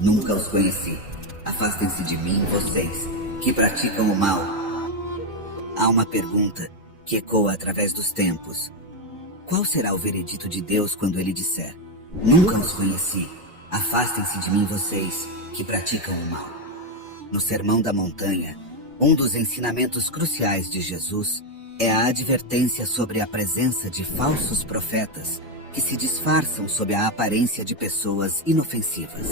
Nunca os conheci. Afastem-se de mim, vocês, que praticam o mal. Há uma pergunta que ecoa através dos tempos. Qual será o veredito de Deus quando ele disser: nunca os conheci. Afastem-se de mim, vocês, que praticam o mal. No Sermão da Montanha, um dos ensinamentos cruciais de Jesus é a advertência sobre a presença de falsos profetas que se disfarçam sob a aparência de pessoas inofensivas.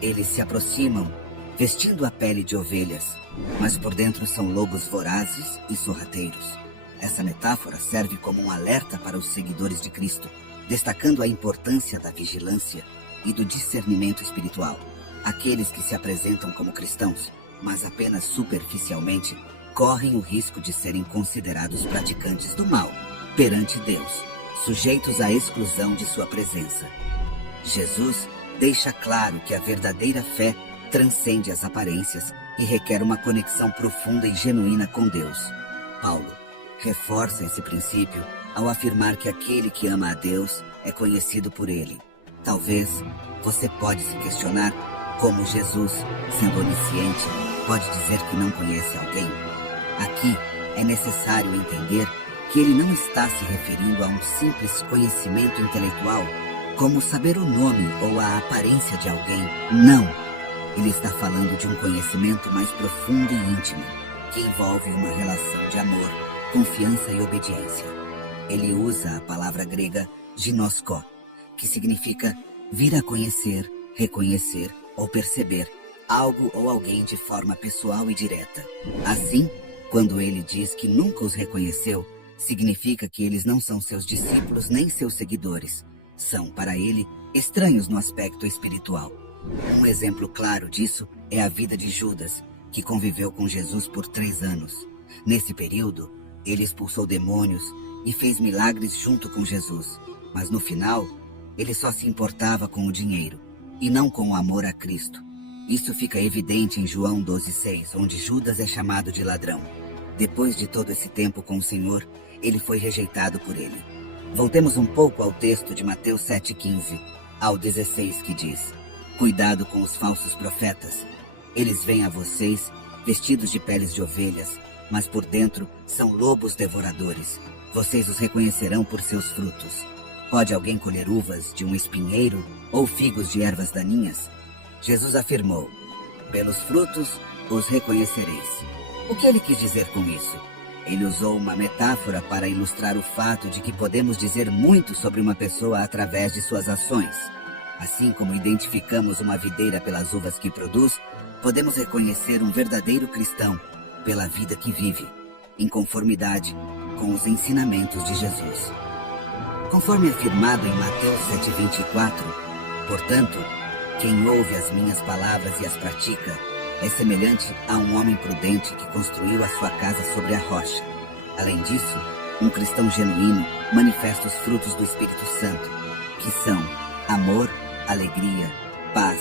Eles se aproximam vestindo a pele de ovelhas, mas por dentro são lobos vorazes e sorrateiros. Essa metáfora serve como um alerta para os seguidores de Cristo, destacando a importância da vigilância e do discernimento espiritual. Aqueles que se apresentam como cristãos, mas apenas superficialmente, correm o risco de serem considerados praticantes do mal perante Deus, sujeitos à exclusão de sua presença. Jesus deixa claro que a verdadeira fé transcende as aparências e requer uma conexão profunda e genuína com Deus. Paulo reforça esse princípio ao afirmar que aquele que ama a Deus é conhecido por ele. Talvez você pode se questionar como Jesus, sendo onisciente, pode dizer que não conhece alguém. Aqui é necessário entender que ele não está se referindo a um simples conhecimento intelectual, como saber o nome ou a aparência de alguém. Não! Ele está falando de um conhecimento mais profundo e íntimo, que envolve uma relação de amor, confiança e obediência. Ele usa a palavra grega ginosko, que significa vir a conhecer, reconhecer ou perceber algo ou alguém de forma pessoal e direta. Assim, quando ele diz que nunca os reconheceu, significa que eles não são seus discípulos nem seus seguidores. São, para ele, estranhos no aspecto espiritual. Um exemplo claro disso é a vida de Judas, que conviveu com Jesus por 3 anos. Nesse período, ele expulsou demônios e fez milagres junto com Jesus. Mas no final, ele só se importava com o dinheiro e não com o amor a Cristo. Isso fica evidente em João 12,6, onde Judas é chamado de ladrão. Depois de todo esse tempo com o Senhor, ele foi rejeitado por ele. Voltemos um pouco ao texto de Mateus 7,15 ao 16, que diz: cuidado com os falsos profetas. Eles vêm a vocês vestidos de peles de ovelhas, mas por dentro são lobos devoradores. Vocês os reconhecerão por seus frutos. Pode alguém colher uvas de um espinheiro ou figos de ervas daninhas? Jesus afirmou: pelos frutos os reconhecereis. O que ele quis dizer com isso? Ele usou uma metáfora para ilustrar o fato de que podemos dizer muito sobre uma pessoa através de suas ações. Assim como identificamos uma videira pelas uvas que produz, podemos reconhecer um verdadeiro cristão pela vida que vive, em conformidade com os ensinamentos de Jesus. Conforme afirmado em Mateus 7,24, portanto, quem ouve as minhas palavras e as pratica é semelhante a um homem prudente que construiu a sua casa sobre a rocha. Além disso, um cristão genuíno manifesta os frutos do Espírito Santo, que são amor, alegria, paz,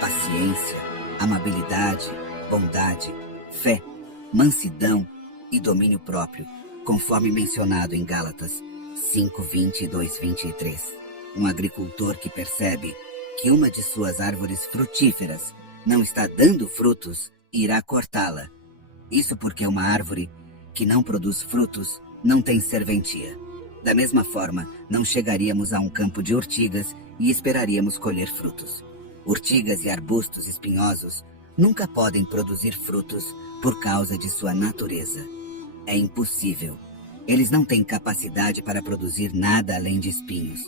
paciência, amabilidade, bondade, fé, mansidão e domínio próprio, conforme mencionado em Gálatas 5:20 e 2:23. Um agricultor que percebe que uma de suas árvores frutíferas não está dando frutos, irá cortá-la. Isso porque uma árvore que não produz frutos não tem serventia. Da mesma forma, não chegaríamos a um campo de urtigas e esperaríamos colher frutos. Urtigas e arbustos espinhosos nunca podem produzir frutos por causa de sua natureza. É impossível. Eles não têm capacidade para produzir nada além de espinhos.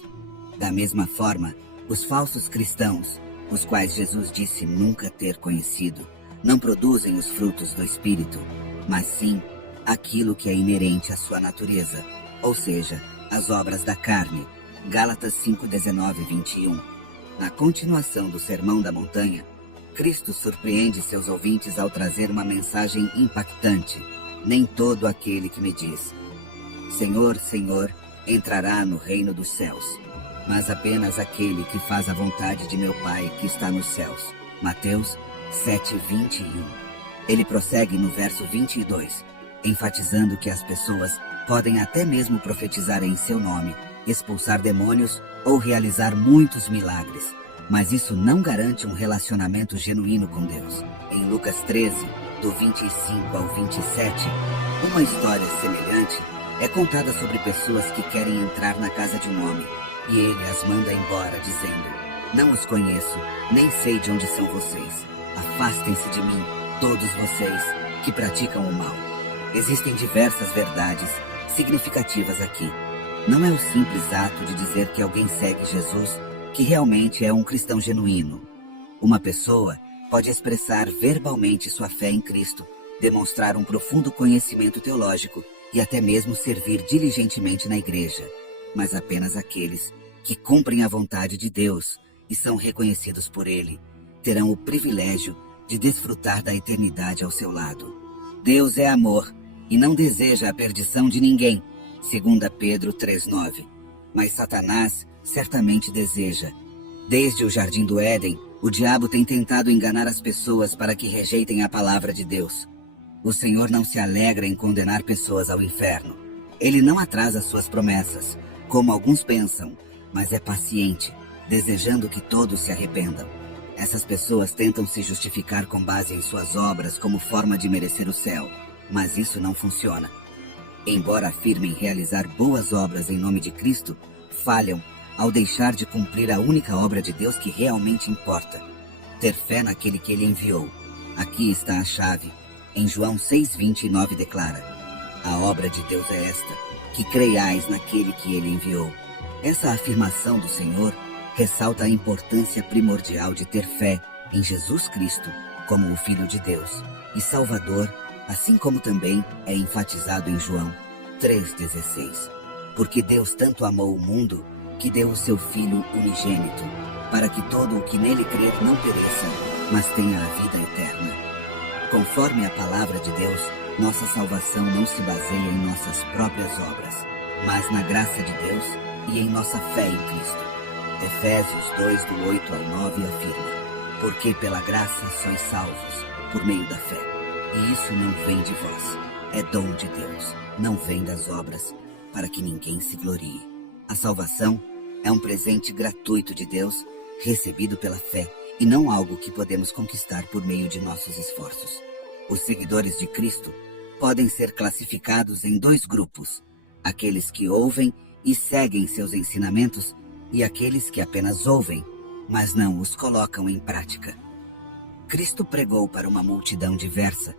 Da mesma forma, os falsos cristãos, os quais Jesus disse nunca ter conhecido, não produzem os frutos do Espírito, mas sim aquilo que é inerente à sua natureza, ou seja, as obras da carne. Gálatas 5:19 e 21. Na continuação do Sermão da Montanha, Cristo surpreende seus ouvintes ao trazer uma mensagem impactante. Nem todo aquele que me diz: Senhor, Senhor, entrará no reino dos céus, mas apenas aquele que faz a vontade de meu Pai que está nos céus. Mateus 7:21. Ele prossegue no verso 22, enfatizando que as pessoas podem até mesmo profetizar em seu nome, expulsar demônios ou realizar muitos milagres, mas isso não garante um relacionamento genuíno com Deus. Em Lucas 13, do 25 ao 27, uma história semelhante é contada sobre pessoas que querem entrar na casa de um homem, e ele as manda embora, dizendo: "Não os conheço, nem sei de onde são vocês. Afastem-se de mim, todos vocês que praticam o mal." Existem diversas verdades significativas aqui. Não é o simples ato de dizer que alguém segue Jesus que realmente é um cristão genuíno. Uma pessoa pode expressar verbalmente sua fé em Cristo, demonstrar um profundo conhecimento teológico e até mesmo servir diligentemente na igreja, mas apenas aqueles que cumprem a vontade de Deus e são reconhecidos por Ele terão o privilégio de desfrutar da eternidade ao seu lado. Deus é amor e não deseja a perdição de ninguém, 2 Pedro 3,9. Mas Satanás certamente deseja. Desde o Jardim do Éden, o diabo tem tentado enganar as pessoas para que rejeitem a palavra de Deus. O Senhor não se alegra em condenar pessoas ao inferno. Ele não atrasa suas promessas, como alguns pensam, mas é paciente, desejando que todos se arrependam. Essas pessoas tentam se justificar com base em suas obras como forma de merecer o céu, mas isso não funciona. Embora afirmem realizar boas obras em nome de Cristo, falham ao deixar de cumprir a única obra de Deus que realmente importa: ter fé naquele que Ele enviou. Aqui está a chave. Em João 6:29 declara: "A obra de Deus é esta, que creiais naquele que Ele enviou." Essa afirmação do Senhor ressalta a importância primordial de ter fé em Jesus Cristo como o Filho de Deus e Salvador, assim como também é enfatizado em João 3,16. Porque Deus tanto amou o mundo que deu o seu Filho unigênito, para que todo o que nele crer não pereça, mas tenha a vida eterna. Conforme a palavra de Deus, nossa salvação não se baseia em nossas próprias obras, mas na graça de Deus e em nossa fé em Cristo. Efésios 2, do 8 ao 9 afirma: "Porque pela graça sois salvos, por meio da fé. E isso não vem de vós, é dom de Deus, não vem das obras, para que ninguém se glorie." A salvação é um presente gratuito de Deus, recebido pela fé, e não algo que podemos conquistar por meio de nossos esforços. Os seguidores de Cristo podem ser classificados em dois grupos: aqueles que ouvem e seguem seus ensinamentos, e aqueles que apenas ouvem, mas não os colocam em prática. Cristo pregou para uma multidão diversa,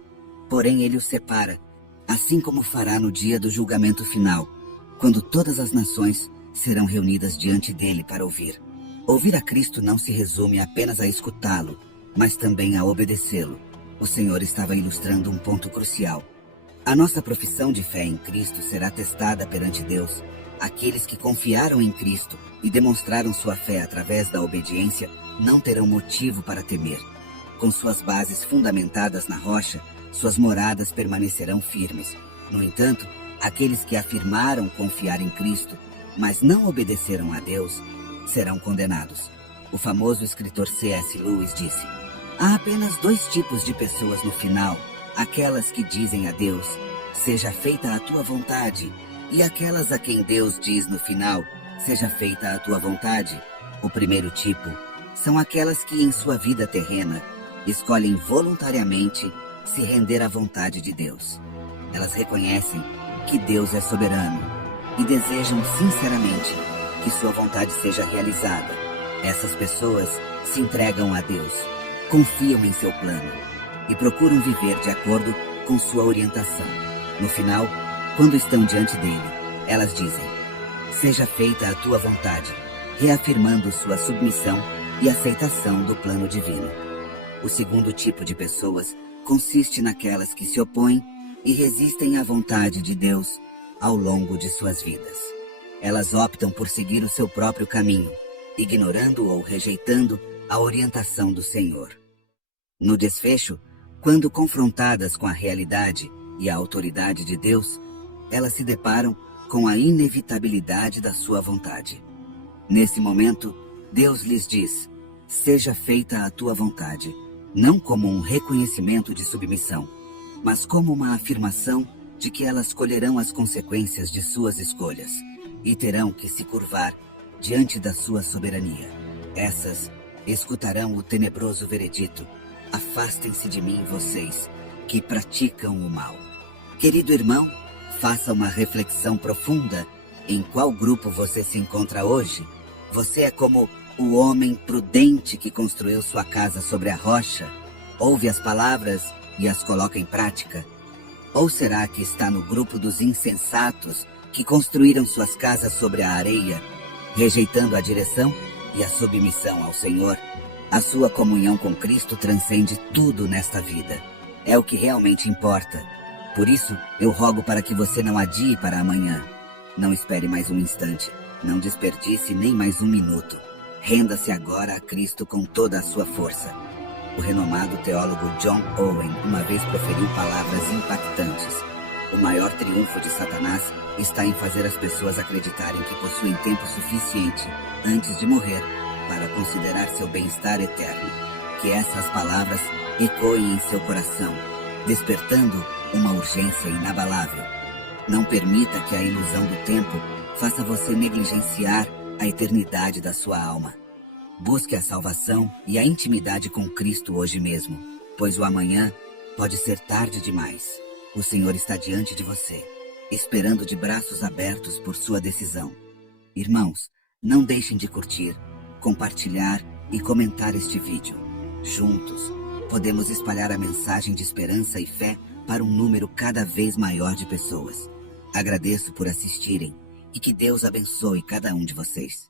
porém Ele os separa, assim como fará no dia do julgamento final, quando todas as nações serão reunidas diante dele para ouvir. Ouvir a Cristo não se resume apenas a escutá-lo, mas também a obedecê-lo. O Senhor estava ilustrando um ponto crucial. A nossa profissão de fé em Cristo será testada perante Deus. Aqueles que confiaram em Cristo e demonstraram sua fé através da obediência não terão motivo para temer. Com suas bases fundamentadas na rocha, suas moradas permanecerão firmes. No entanto, aqueles que afirmaram confiar em Cristo, mas não obedeceram a Deus, serão condenados. O famoso escritor C.S. Lewis disse: "Há apenas dois tipos de pessoas no final: aquelas que dizem a Deus, 'Seja feita a tua vontade', e aquelas a quem Deus diz no final, 'Seja feita a tua vontade'." O primeiro tipo são aquelas que em sua vida terrena escolhem voluntariamente se render à vontade de Deus. Elas reconhecem que Deus é soberano e desejam sinceramente que sua vontade seja realizada. Essas pessoas se entregam a Deus, confiam em seu plano e procuram viver de acordo com sua orientação. No final, quando estão diante dele, elas dizem: "Seja feita a tua vontade", reafirmando sua submissão e aceitação do plano divino. O segundo tipo de pessoas consiste naquelas que se opõem e resistem à vontade de Deus ao longo de suas vidas. Elas optam por seguir o seu próprio caminho, ignorando ou rejeitando a orientação do Senhor. No desfecho, quando confrontadas com a realidade e a autoridade de Deus, elas se deparam com a inevitabilidade da sua vontade. Nesse momento, Deus lhes diz: "Seja feita a tua vontade", não como um reconhecimento de submissão, mas como uma afirmação de que elas colherão as consequências de suas escolhas e terão que se curvar diante da sua soberania. Essas escutarão o tenebroso veredito: afastem-se de mim, vocês que praticam o mal. Querido irmão, faça uma reflexão profunda. Em qual grupo você se encontra hoje? Você é como o homem prudente que construiu sua casa sobre a rocha, ouve as palavras e as coloca em prática? Ou será que está no grupo dos insensatos que construíram suas casas sobre a areia, rejeitando a direção e a submissão ao Senhor? A sua comunhão com Cristo transcende tudo nesta vida. É o que realmente importa. Por isso, eu rogo para que você não adie para amanhã. Não espere mais um instante. Não desperdice nem mais um minuto. Renda-se agora a Cristo com toda a sua força. O renomado teólogo John Owen uma vez proferiu palavras impactantes. O maior triunfo de Satanás está em fazer as pessoas acreditarem que possuem tempo suficiente antes de morrer para considerar seu bem-estar eterno. Que essas palavras ecoem em seu coração, despertando uma urgência inabalável. Não permita que a ilusão do tempo faça você negligenciar a eternidade da sua alma. Busque a salvação e a intimidade com Cristo hoje mesmo, pois o amanhã pode ser tarde demais. O Senhor está diante de você, esperando de braços abertos por sua decisão. Irmãos, não deixem de curtir, compartilhar e comentar este vídeo. Juntos, podemos espalhar a mensagem de esperança e fé para um número cada vez maior de pessoas. Agradeço por assistirem e que Deus abençoe cada um de vocês.